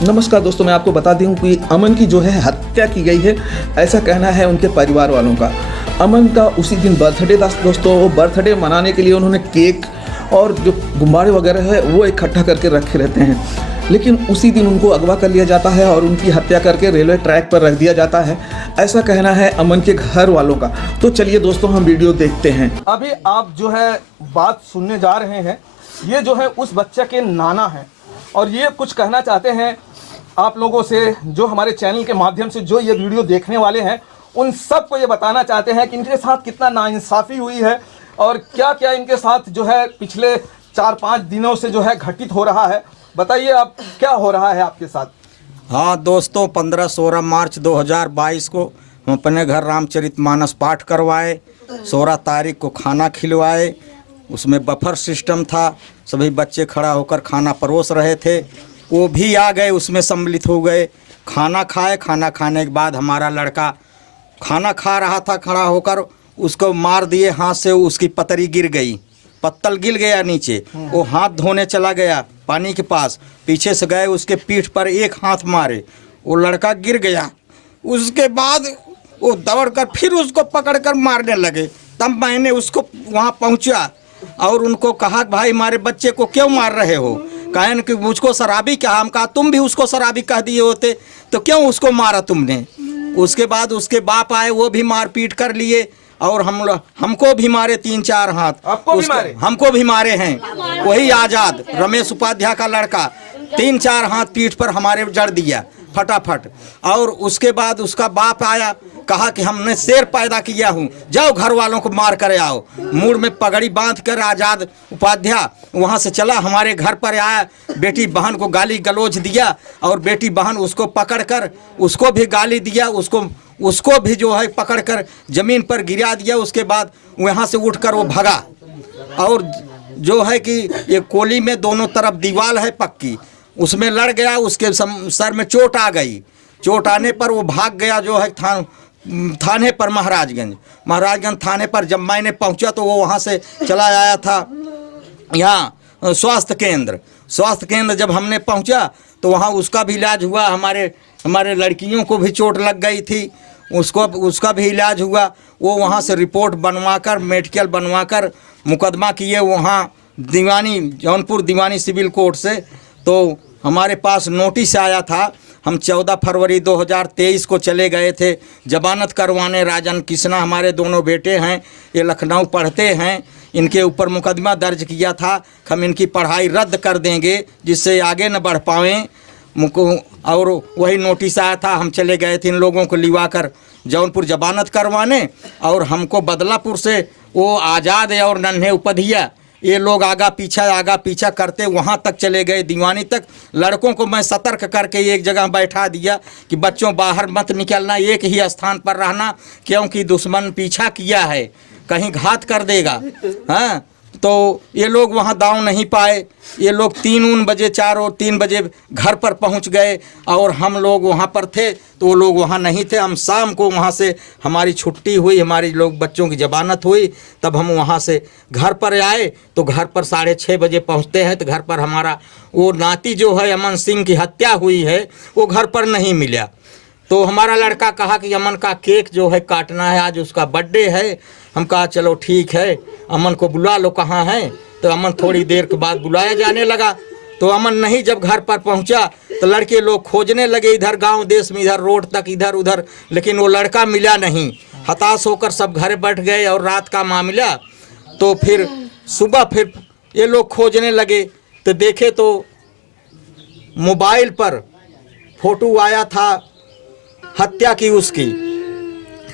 नमस्कार दोस्तों, मैं आपको बता दूं कि अमन की जो है हत्या की गई है, ऐसा कहना है उनके परिवार वालों का। अमन का उसी दिन बर्थडे था दोस्तों। बर्थडे मनाने के लिए उन्होंने केक और जो गुब्बारे वगैरह है वो इकट्ठा करके रखे रहते हैं, लेकिन उसी दिन उनको अगवा कर लिया जाता है और उनकी हत्या करके रेलवे ट्रैक पर रख दिया जाता है, ऐसा कहना है अमन के घर वालों का। तो चलिए दोस्तों, हम वीडियो देखते हैं। अभी आप जो है बात सुनने जा रहे हैं, ये जो है उस बच्चे के नाना हैं और ये कुछ कहना चाहते हैं आप लोगों से, जो हमारे चैनल के माध्यम से जो ये वीडियो देखने वाले हैं, उन सबको ये बताना चाहते हैं कि इनके साथ कितना नाइंसाफ़ी हुई है और क्या क्या इनके साथ जो है पिछले 4-5 दिनों से जो है घटित हो रहा है। बताइए आप, क्या हो रहा है आपके साथ? हाँ दोस्तों, 15-16 मार्च 2022 को हम अपने घर रामचरितमानस पाठ करवाए। 16 तारीख को खाना खिलवाए, उसमें बफर सिस्टम था, सभी बच्चे खड़ा होकर खाना परोस रहे थे, वो भी आ गए, उसमें सम्मिलित हो गए। खाना खाए, खाना खाने के बाद हमारा लड़का खाना खा रहा था, खड़ा होकर उसको मार दिए हाथ से, उसकी पतरी गिर गई, पत्तल गिर गया नीचे। वो हाथ धोने चला गया पानी के पास, पीछे से गए, उसके पीठ पर एक हाथ मारे, वो लड़का गिर गया। उसके बाद वो दौड़कर फिर उसको पकड़कर मारने लगे। तब मैंने उसको वहाँ पहुँचा और उनको कहा, भाई हमारे बच्चे को क्यों मार रहे हो? कहें कि मुझको शराबी कहा। हम कहा तुम भी उसको शराबी कह दिए होते तो क्यों उसको मारा तुमने? उसके बाद उसके बाप आए, वो भी मार पीट कर लिए और हमको भी मारे 3-4 हाथ। आपको भी मारे? हमको भी मारे हैं। वही आज़ाद रमेश उपाध्याय का लड़का 3-4 हाथ पीठ पर हमारे जड़ दिया फटाफट। और उसके बाद उसका बाप आया, कहा कि हमने शेर पैदा किया हूँ, जाओ घर वालों को मार कर आओ। मुड़ में पगड़ी बांध कर आज़ाद उपाध्याय वहाँ से चला, हमारे घर पर आया, बेटी बहन को गाली गलौज दिया और बेटी बहन उसको पकड़ कर उसको भी गाली दिया, उसको भी जो है पकड़ कर ज़मीन पर गिरा दिया। उसके बाद वहाँ से उठकर वो भगा और जो है कि ये कोली में दोनों तरफ दीवार है पक्की, उसमें लड़ गया, उसके सर में चोट आ गई। चोट आने पर वो भाग गया जो है थाने पर, महाराजगंज थाने पर। जब मैंने पहुंचा तो वो वहाँ से चला आया था यहाँ स्वास्थ्य केंद्र। जब हमने पहुंचा तो वहाँ उसका भी इलाज हुआ। हमारे लड़कियों को भी चोट लग गई थी, उसका भी इलाज हुआ। वो वहाँ से रिपोर्ट बनवाकर, मेडिकल बनवाकर मुकदमा किए वहाँ जौनपुर दीवानी सिविल कोर्ट से। तो हमारे पास नोटिस आया था। हम 14 फरवरी 2023 को चले गए थे जमानत करवाने। राजन कृष्णा हमारे दोनों बेटे हैं, ये लखनऊ पढ़ते हैं, इनके ऊपर मुकदमा दर्ज किया था। हम इनकी पढ़ाई रद्द कर देंगे जिससे आगे न बढ़ पाएँ। और वही नोटिस आया था। हम चले गए थे इन लोगों को लिवाकर जौनपुर जमानत करवाने, और हमको बदलापुर से वो आज़ाद और नन्हे उपाध्याय ये लोग आगा पीछा करते वहाँ तक चले गए, दीवानी तक। लड़कों को मैं सतर्क करके एक जगह बैठा दिया कि बच्चों बाहर मत निकलना, एक ही स्थान पर रहना, क्योंकि दुश्मन पीछा किया है, कहीं घात कर देगा। हाँ, तो ये लोग वहाँ दांव नहीं पाए। ये लोग 3 बजे घर पर पहुँच गए और हम लोग वहाँ पर थे तो वो लोग वहाँ नहीं थे। हम शाम को वहाँ से हमारी छुट्टी हुई, हमारी लोग बच्चों की जमानत हुई, तब हम वहाँ से घर पर आए। तो घर पर 6:30 बजे पहुँचते हैं तो घर पर हमारा वो नाती जो है अमन सिंह की हत्या हुई है वो घर पर नहीं मिला। तो हमारा लड़का कहा कि अमन का केक जो है काटना है, आज उसका बर्थडे है। हम कहा चलो ठीक है, अमन को बुला लो, कहाँ है? तो अमन थोड़ी देर के बाद बुलाया जाने लगा तो अमन नहीं। जब घर पर पहुंचा तो लड़के लोग खोजने लगे इधर गांव देश में, इधर रोड तक, इधर उधर, लेकिन वो लड़का मिला नहीं। हताश होकर सब घर बैठ गए और रात का मामला। तो फिर सुबह फिर ये लोग खोजने लगे तो देखे तो मोबाइल पर फोटो आया था हत्या की उसकी।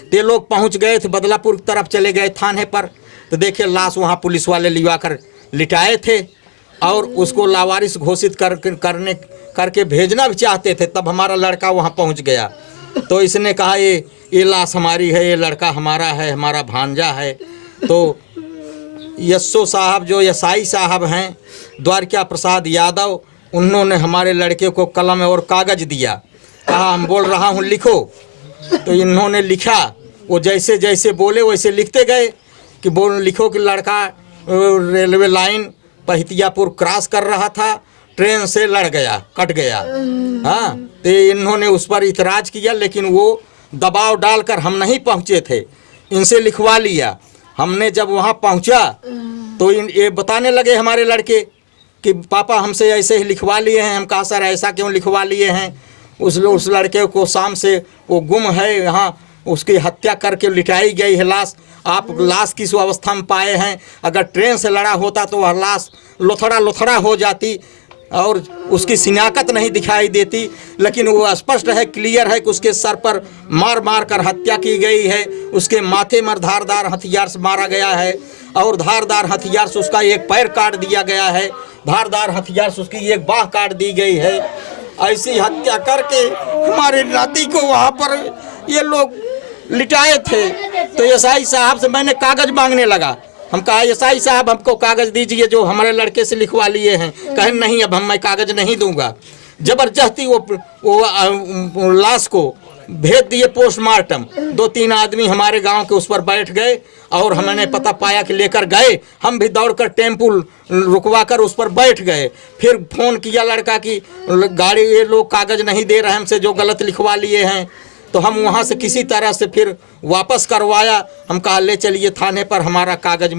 ते लोग पहुंच गए थे, बदलापुर की तरफ चले गए थाने पर, तो देखे लाश वहाँ पुलिस वाले लिवा कर लिटाए थे और उसको लावारिस घोषित करके भेजना भी चाहते थे। तब हमारा लड़का वहाँ पहुँच गया तो इसने कहा ये लाश हमारी है, ये लड़का हमारा है, हमारा भांजा है। तो यशो साहब जो यसाई साहब हैं, द्वारका प्रसाद यादव, उन्होंने हमारे लड़के को कलम और कागज़ दिया, कहा हम बोल रहा हूँ लिखो। तो इन्होंने लिखा, वो जैसे जैसे बोले वैसे लिखते गए कि लिखो कि लड़का रेलवे लाइन पहतियापुर क्रॉस कर रहा था, ट्रेन से लड़ गया, कट गया। हाँ, तो इन्होंने उस पर इतराज़ किया, लेकिन वो दबाव डालकर हम नहीं पहुँचे थे, इनसे लिखवा लिया। हमने जब वहाँ पहुँचा तो ये बताने लगे हमारे लड़के कि पापा हमसे ऐसे ही लिखवा लिए हैं। हम कहा सर ऐसा क्यों लिखवा लिए हैं? उस लड़के को शाम से वो गुम है, यहाँ उसकी हत्या करके लिटाई गई है लाश। आप लाश किस अवस्था में पाए हैं? अगर ट्रेन से लड़ा होता तो वह लाश लोथड़ा हो जाती और उसकी शिनाख्त नहीं दिखाई देती, लेकिन वो स्पष्ट है, क्लियर है कि उसके सर पर मार कर हत्या की गई है। उसके माथे में धारदार हथियार से मारा गया है और धारदार हथियार से उसका एक पैर काट दिया गया है, धारदार हथियार से उसकी एक बाह काट दी गई है। ऐसी हत्या करके हमारे नाती को वहाँ पर ये लोग लिटाए थे। तो एसआई साहब से मैंने कागज मांगने लगा। हम कहा एसआई साहब हमको कागज दीजिए जो हमारे लड़के से लिखवा लिए हैं। कहे नहीं, अब मैं कागज नहीं दूंगा। जबरदस्ती वो लाश को भेज दिए पोस्टमार्टम। 2-3 आदमी हमारे गांव के उस पर बैठ गए और हमने पता पाया कि लेकर गए। हम भी दौड़कर टेम्पू रुकवा कर उस पर बैठ गए। फिर फोन किया लड़का कि गाड़ी ये लोग कागज नहीं दे रहे हमसे जो गलत लिखवा लिए हैं। तो हम वहाँ से किसी तरह से फिर वापस करवाया। हम कहा ले चलिए थाने पर, हमारा कागज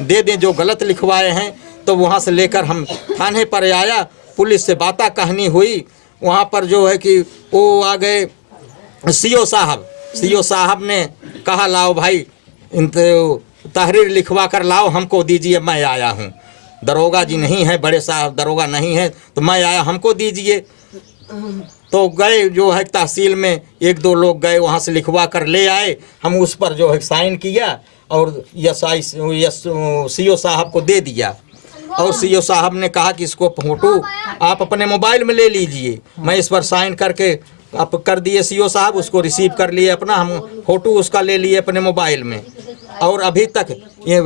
दे दें जो गलत लिखवाए हैं। तो वहाँ से लेकर हम थाने पर आया, पुलिस से बाता कहनी हुई। वहाँ पर जो है कि वो आ गए सीओ साहब ने कहा लाओ भाई तहरीर लिखवा कर लाओ, हमको दीजिए, मैं आया हूँ। दरोगा जी नहीं है, बड़े साहब दरोगा नहीं है, तो मैं आया, हमको दीजिए। तो गए जो है तहसील में, 1-2 लोग गए, वहाँ से लिखवा कर ले आए। हम उस पर जो है साइन किया और सीओ साहब को दे दिया। और सीओ साहब ने कहा कि इसको फोटो आप अपने मोबाइल में ले लीजिए। मैं इस पर साइन करके आप कर दिए सीओ साहब, उसको रिसीव कर लिए अपना, हम फोटो उसका ले लिए अपने मोबाइल में। और अभी तक ये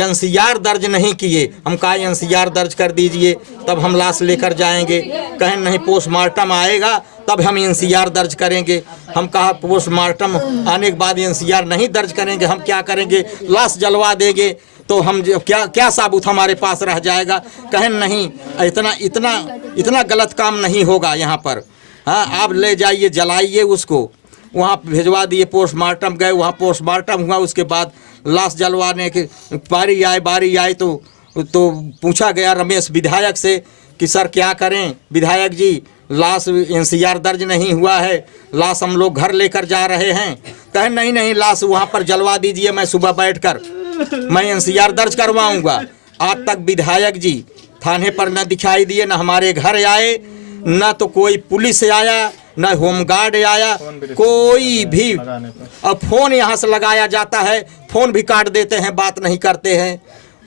एनसीआर दर्ज नहीं किए। हम कहा एनसीआर दर्ज कर दीजिए तब हम लाश लेकर जाएंगे। कहें नहीं, पोस्टमार्टम आएगा तब हम एनसीआर दर्ज करेंगे। हम कहा पोस्टमार्टम आने के बाद एनसीआर नहीं दर्ज करेंगे, हम क्या करेंगे, लाश जलवा देंगे तो हम क्या साबुत हमारे पास रह जाएगा। कहें नहीं, इतना गलत काम नहीं होगा यहाँ पर। हाँ, आप ले जाइए, जलाइए उसको। वहाँ भिजवा दिए, पोस्टमार्टम गए, वहाँ पोस्टमार्टम हुआ। उसके बाद लाश जलवाने की बारी आई तो पूछा गया रमेश विधायक से कि सर क्या करें विधायक जी, लाश एनसीआर दर्ज नहीं हुआ है, लाश हम लोग घर लेकर जा रहे हैं। कहें नहीं, लाश वहाँ पर जलवा दीजिए, मैं सुबह बैठकर मैं एनसीआर दर्ज करवाऊँगा। आज तक विधायक जी थाने पर न दिखाई दिए, न हमारे घर आए, न तो कोई पुलिस आया, न होमगार्ड आया, कोई भी। अब फ़ोन यहाँ से लगाया जाता है, फ़ोन भी काट देते हैं, बात नहीं करते हैं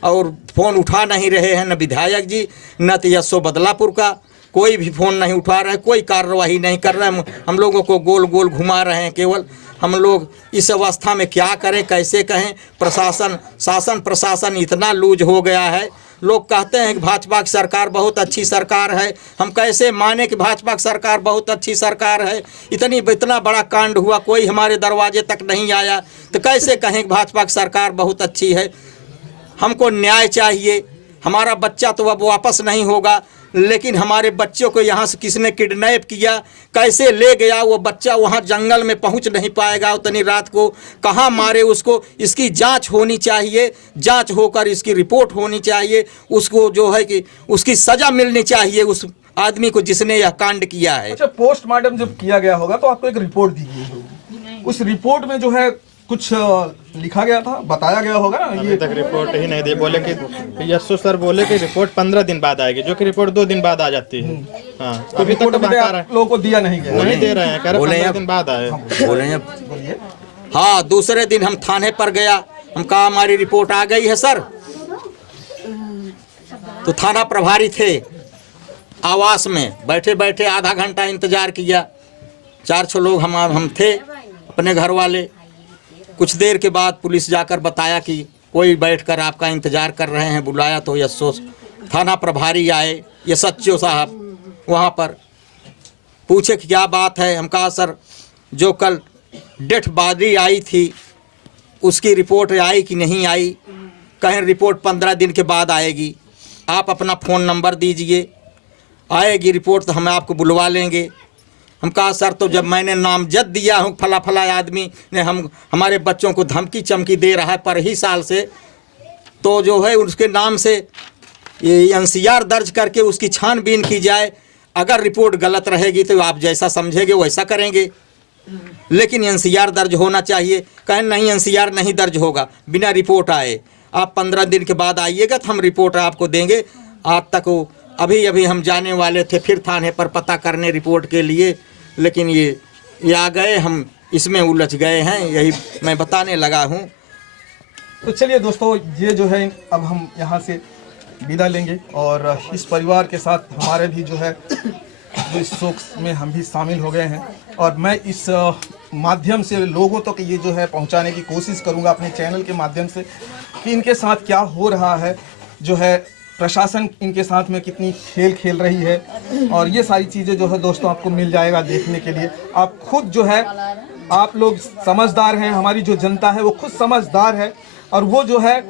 और फ़ोन उठा नहीं रहे हैं। न विधायक जी न तो यशो बदलापुर का कोई भी फ़ोन नहीं उठा रहे, कोई कार्रवाई नहीं कर रहे हैं। हम लोगों को गोल गोल घुमा रहे हैं केवल। हम लोग इस अवस्था में क्या करें, कैसे कहें। शासन प्रशासन इतना लूज हो गया है। लोग कहते हैं कि भाजपा की सरकार बहुत अच्छी सरकार है। हम कैसे माने कि भाजपा की सरकार बहुत अच्छी सरकार है? इतना बड़ा कांड हुआ, कोई हमारे दरवाजे तक नहीं आया, तो कैसे कहें कि भाजपा की सरकार बहुत अच्छी है? हमको न्याय चाहिए। हमारा बच्चा तो अब वापस नहीं होगा, लेकिन हमारे बच्चों को यहाँ से किसने किडनैप किया, कैसे ले गया वो बच्चा, वहाँ जंगल में पहुँच नहीं पाएगा उतनी रात को, कहाँ मारे उसको, इसकी जांच होनी चाहिए। जांच होकर इसकी रिपोर्ट होनी चाहिए। उसको जो है कि उसकी सज़ा मिलनी चाहिए उस आदमी को जिसने यह कांड किया है। अच्छा, पोस्टमार्टम जब किया गया होगा तो आपको एक रिपोर्ट दी गई होगी। उस रिपोर्ट में जो है कुछ लिखा गया था, बताया गया होगा ना? ये तक रिपोर्ट ही नहीं दी। बोले कि यशो सर बोले कि रिपोर्ट 15 दिन बाद आएगी, जो कि रिपोर्ट 2 दिन बाद आ जाती है। हाँ, तो अभी तक लोगों को दिया नहीं गया, नहीं दे रहे हैं, कह रहे 15 दिन बाद आए। बोलिए। हाँ, दूसरे दिन हम थाने पर गया, हम कहा हमारी रिपोर्ट आ गई है सर। तो थाना प्रभारी थे, आवास में बैठे बैठे आधा घंटा इंतजार किया। 4-6 लोग हम थे अपने घर वाले। कुछ देर के बाद पुलिस जाकर बताया कि कोई बैठकर आपका इंतज़ार कर रहे हैं। बुलाया तो यशो थाना प्रभारी आए, ये सच्चो साहब वहाँ पर पूछे कि क्या बात है। हम कहा सर जो कल डेथ बॉडी आई थी उसकी रिपोर्ट आई कि नहीं आई? कहें रिपोर्ट 15 दिन के बाद आएगी। आप अपना फ़ोन नंबर दीजिए। आएगी रिपोर्ट तो हम आपको बुलवा लेंगे। हम कहा सर तो जब मैंने नामजद दिया हूँ फला फला आदमी ने हमारे बच्चों को धमकी चमकी दे रहा है पर ही साल से, तो जो है उसके नाम से ये NCR दर्ज करके उसकी छानबीन की जाए। अगर रिपोर्ट गलत रहेगी तो आप जैसा समझेंगे वैसा करेंगे, लेकिन NCR दर्ज होना चाहिए। कहें नहीं NCR नहीं दर्ज होगा बिना रिपोर्ट आए, आप 15 दिन के बाद आइएगा तो हम रिपोर्ट आपको देंगे। आज तक वो अभी हम जाने वाले थे फिर थाने पर पता करने रिपोर्ट के लिए, लेकिन ये आ गए, हम इसमें उलझ गए हैं, यही मैं बताने लगा हूँ। तो चलिए दोस्तों, ये जो है अब हम यहाँ से विदा लेंगे और इस परिवार के साथ हमारे भी जो है जो इस शोक में हम भी शामिल हो गए हैं, और मैं इस माध्यम से लोगों तक ये जो है पहुंचाने की कोशिश करूंगा अपने चैनल के माध्यम से कि इनके साथ क्या हो रहा है, जो है प्रशासन इनके साथ में कितनी खेल खेल रही है, और ये सारी चीज़ें जो है दोस्तों आपको मिल जाएगा देखने के लिए। आप खुद जो है, आप लोग समझदार हैं, हमारी जो जनता है वो खुद समझदार है, और वो जो है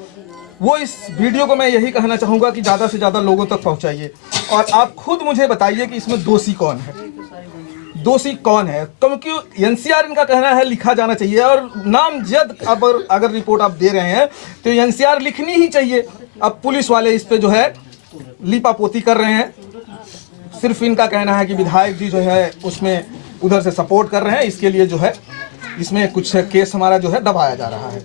वो इस वीडियो को मैं यही कहना चाहूँगा कि ज़्यादा से ज़्यादा लोगों तक पहुँचाइए, और आप खुद मुझे बताइए कि इसमें दोषी कौन है, दोषी कौन है। क्योंकि NCR इनका कहना है लिखा जाना चाहिए, और नामजद अगर रिपोर्ट आप दे रहे हैं तो NCR लिखनी ही चाहिए। अब पुलिस वाले इस पे जो है लीपापोती कर रहे हैं, सिर्फ इनका कहना है कि विधायक जी जो है उसमें उधर से सपोर्ट कर रहे हैं, इसके लिए जो है इसमें कुछ केस हमारा जो है दबाया जा रहा है।